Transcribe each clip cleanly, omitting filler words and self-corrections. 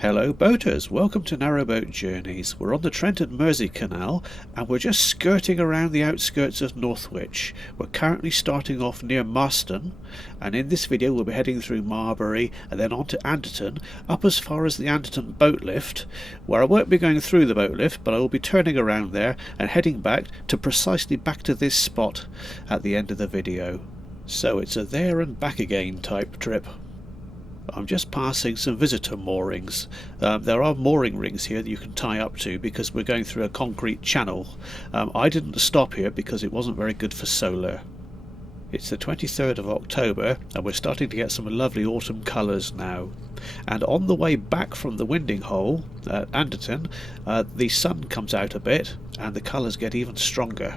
Hello boaters, welcome to Narrowboat Journeys. We're on the Trent and Mersey Canal and we're just skirting around the outskirts of Northwich. We're currently starting off near Marston, and in this video we'll be heading through Marbury and then on to Anderton, up as far as the Anderton Boat Lift, where I won't be going through the boat lift, but I will be turning around there and heading back to this spot at the end of the video. So it's a there and back again type trip. I'm just passing some visitor moorings. There are mooring rings here that you can tie up to because we're going through a concrete channel. I didn't stop here because it wasn't very good for solar. It's the 23rd of October and we're starting to get some lovely autumn colours now. And on the way back from the winding hole at Anderton, the sun comes out a bit and the colours get even stronger.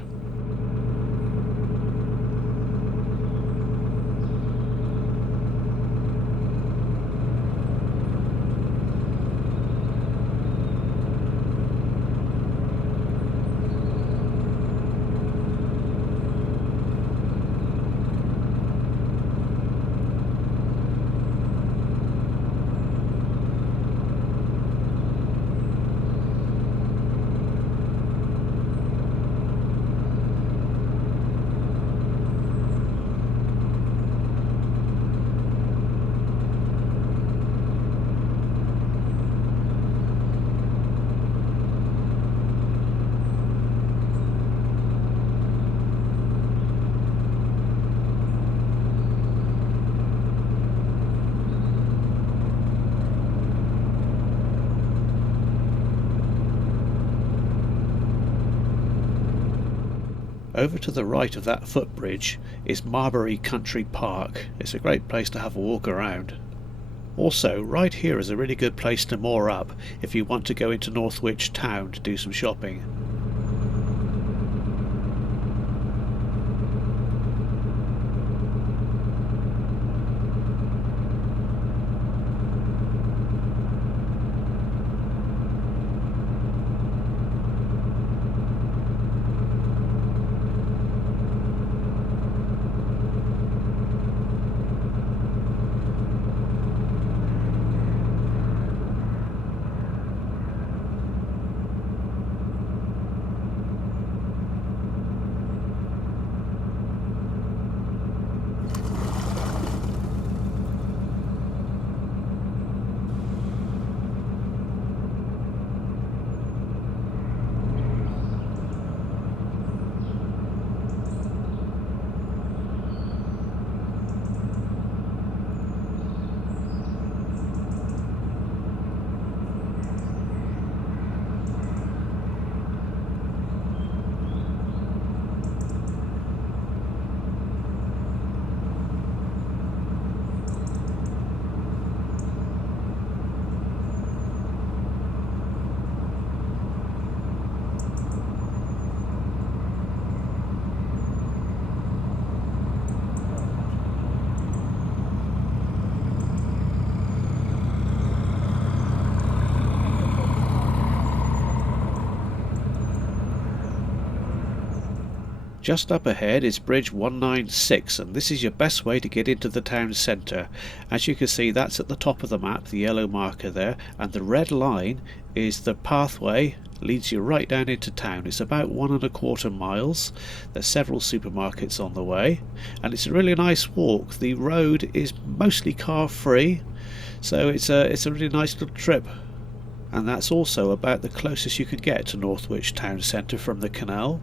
Over to the right of that footbridge is Marbury Country Park. It's a great place to have a walk around. Also, right here is a really good place to moor up if you want to go into Northwich town to do some shopping. Just up ahead is Bridge 196, and this is your best way to get into the town centre. As you can see, that's at the top of the map, the yellow marker there, and the red line is the pathway leads you right down into town. It's about 1¼ miles. There's several supermarkets on the way and it's a really nice walk. The road is mostly car free, so it's a really nice little trip. And that's also about the closest you can get to Northwich town centre from the canal.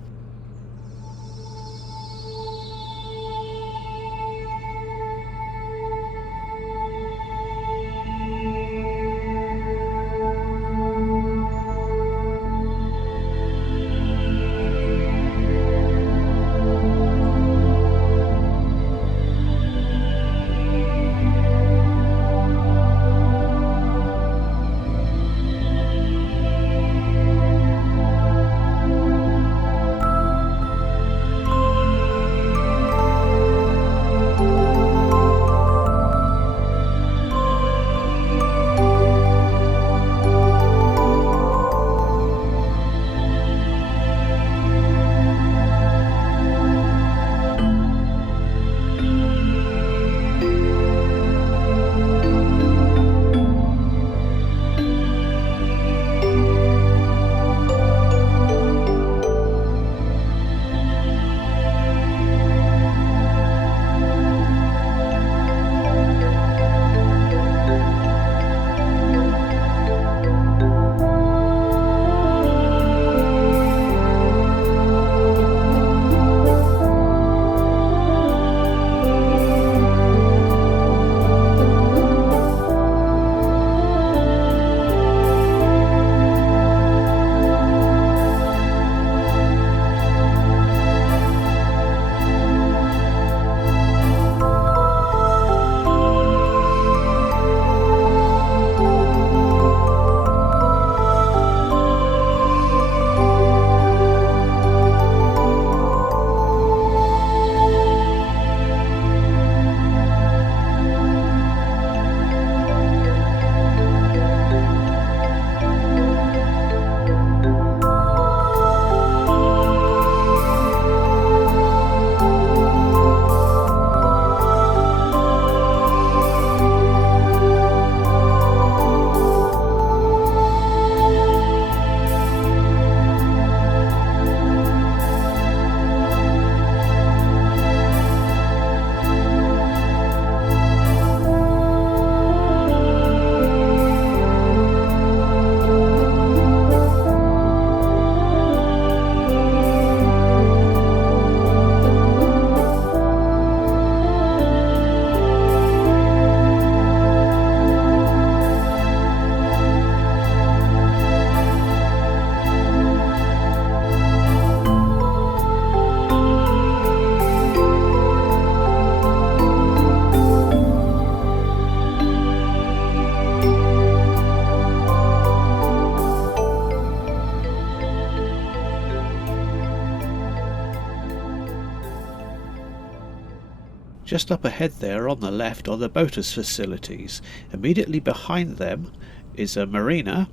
just up ahead there on the left are the boaters' facilities. Immediately behind them is a marina,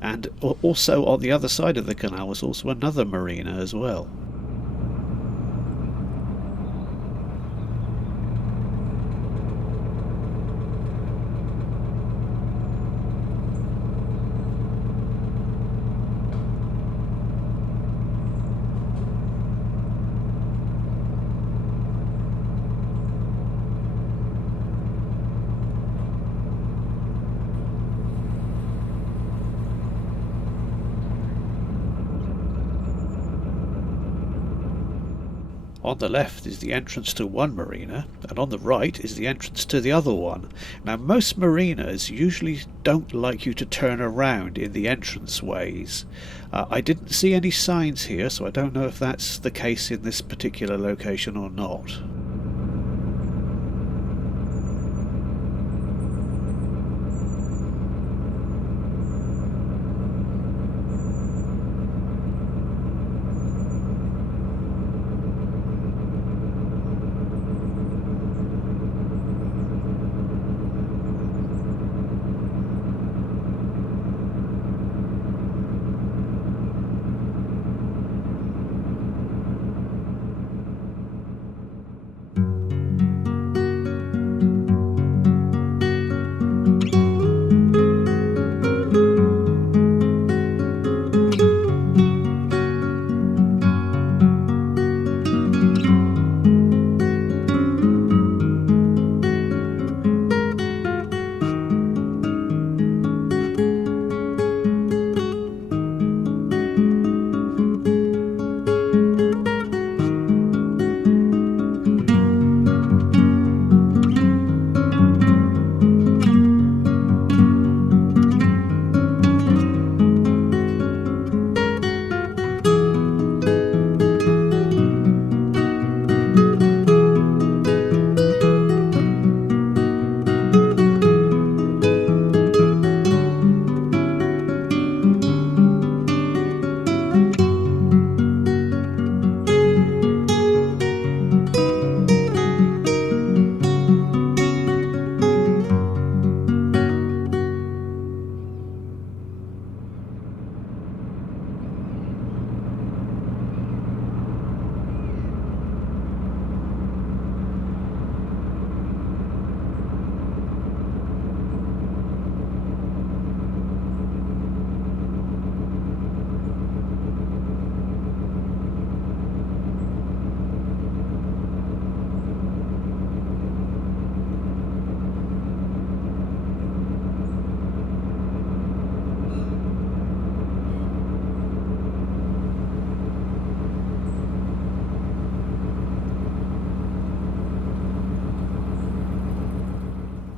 and also on the other side of the canal was also another marina as well. On the left is the entrance to one marina, and on the right is the entrance to the other one. Now, most marinas usually don't like you to turn around in the entrance ways. I didn't see any signs here, so I don't know if that's the case in this particular location or not.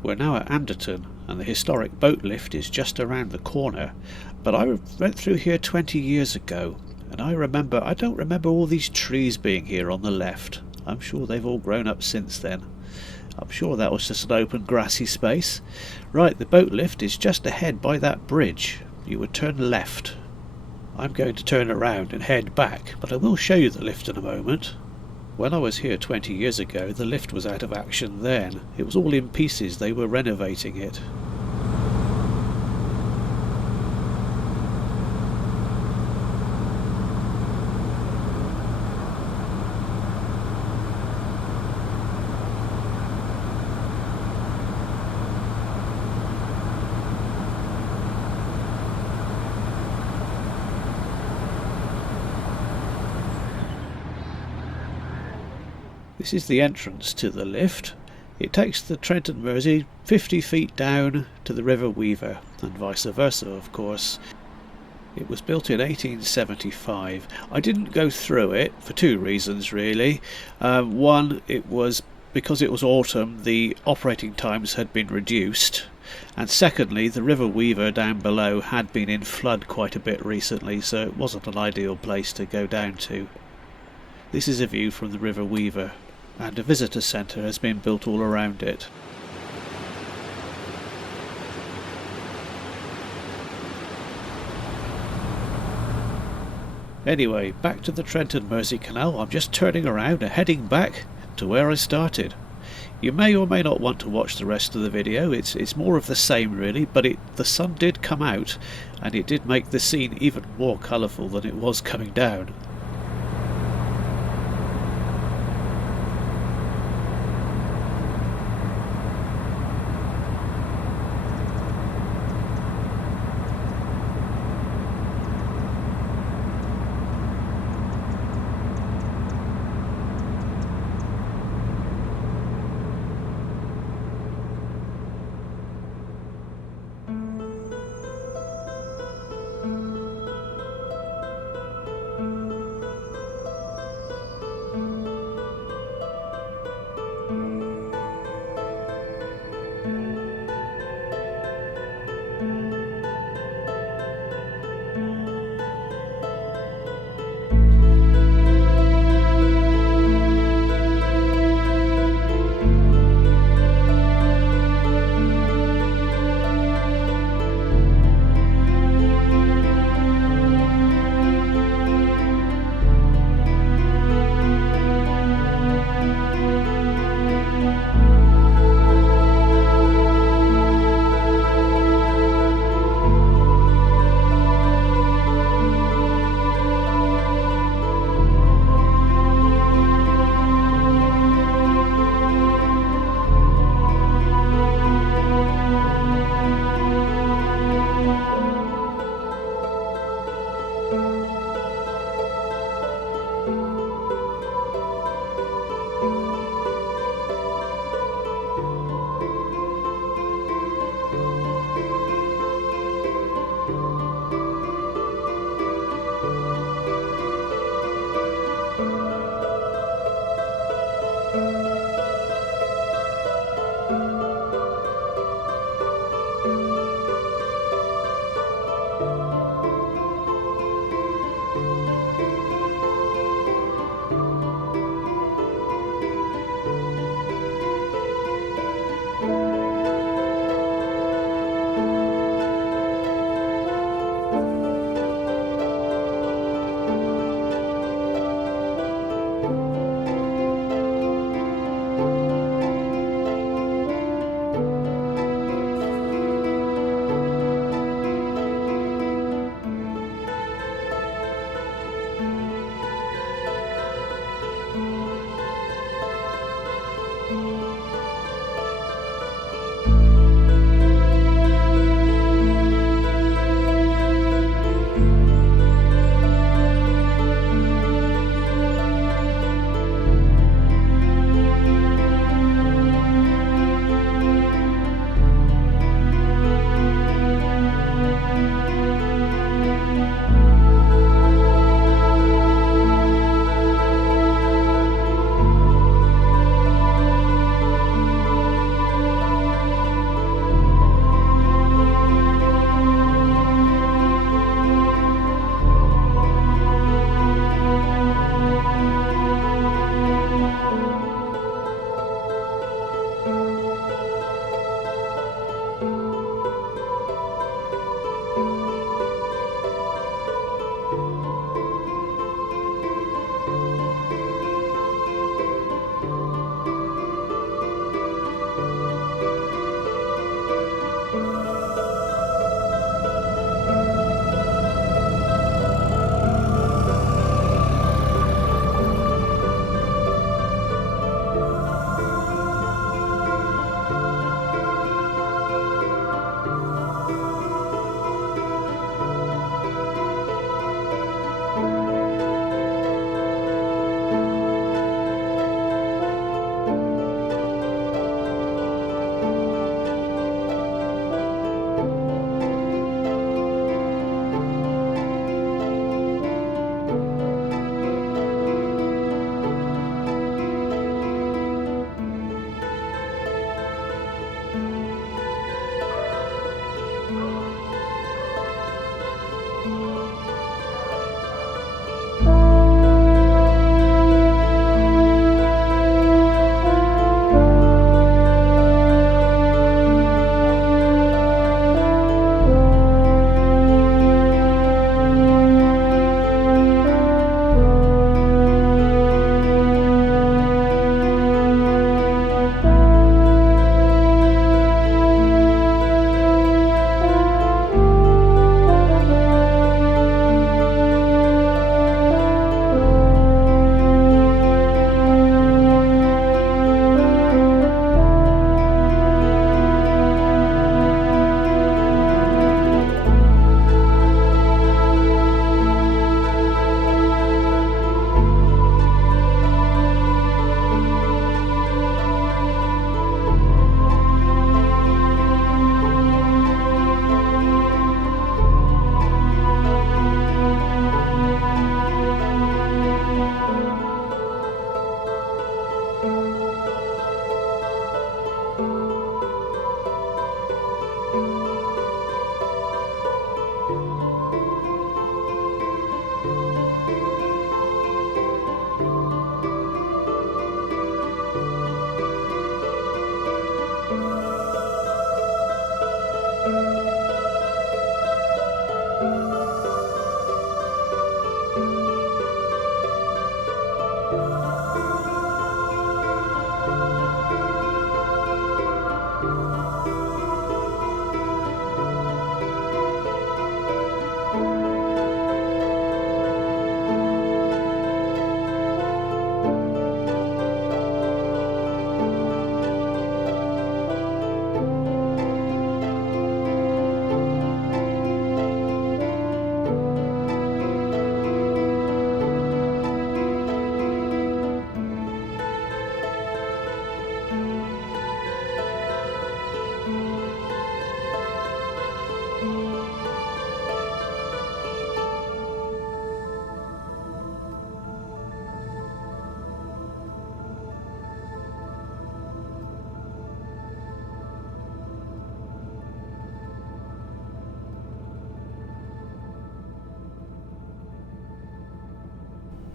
We're now at Anderton, and the historic boat lift is just around the corner, but I went through here 20 years ago, and I don't remember all these trees being here on the left. I'm sure they've all grown up since then. I'm sure that was just an open grassy space. Right, the boat lift is just ahead by that bridge. You would turn left. I'm going to turn around and head back, but I will show you the lift in a moment. When I was here 20 years ago, the lift was out of action then. It was all in pieces. They were renovating it. This is the entrance to the lift. It takes the Trent and Mersey 50 feet down to the River Weaver, and vice versa, of course. It was built in 1875. I didn't go through it for two reasons, really. One, it was because it was autumn, the operating times had been reduced, and secondly, the River Weaver down below had been in flood quite a bit recently, so it wasn't an ideal place to go down to. This is a view from the River Weaver, and a visitor centre has been built all around it. Anyway, back to the Trent and Mersey Canal. I'm just turning around and heading back to where I started. You may or may not want to watch the rest of the video. It's more of the same really, but the sun did come out and it did make the scene even more colourful than it was coming down.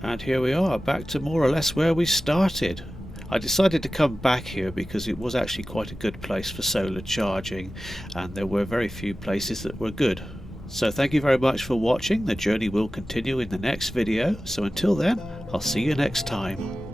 And here we are, back to more or less where we started. I decided to come back here because it was actually quite a good place for solar charging, and there were very few places that were good. So thank you very much for watching. The journey will continue in the next video, so until then, I'll see you next time.